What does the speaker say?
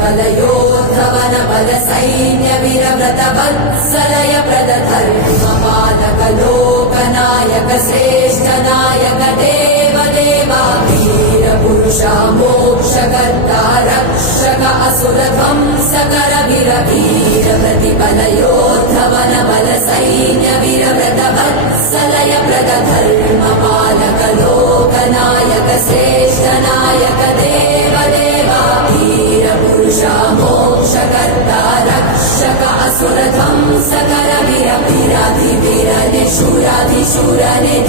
प्रतिबलयोद्धवन बल सैन्य वीरव्रत वत्सलय प्रद धर्म पालक लोकनायक श्रेष्ठ नायक देव देवा वीर पुरुषा मोक्षकर्ता रक्षक असुर ध्वंसकर वीर वीर प्रतिबलयोद्धवन बल सैन्य वीरव्रत वत्सलय प्रद पुरुषा मोक्षकर्ता रक्षक असुर ध्वंसकर वीर वीराधि वीरने शूराधि शूरने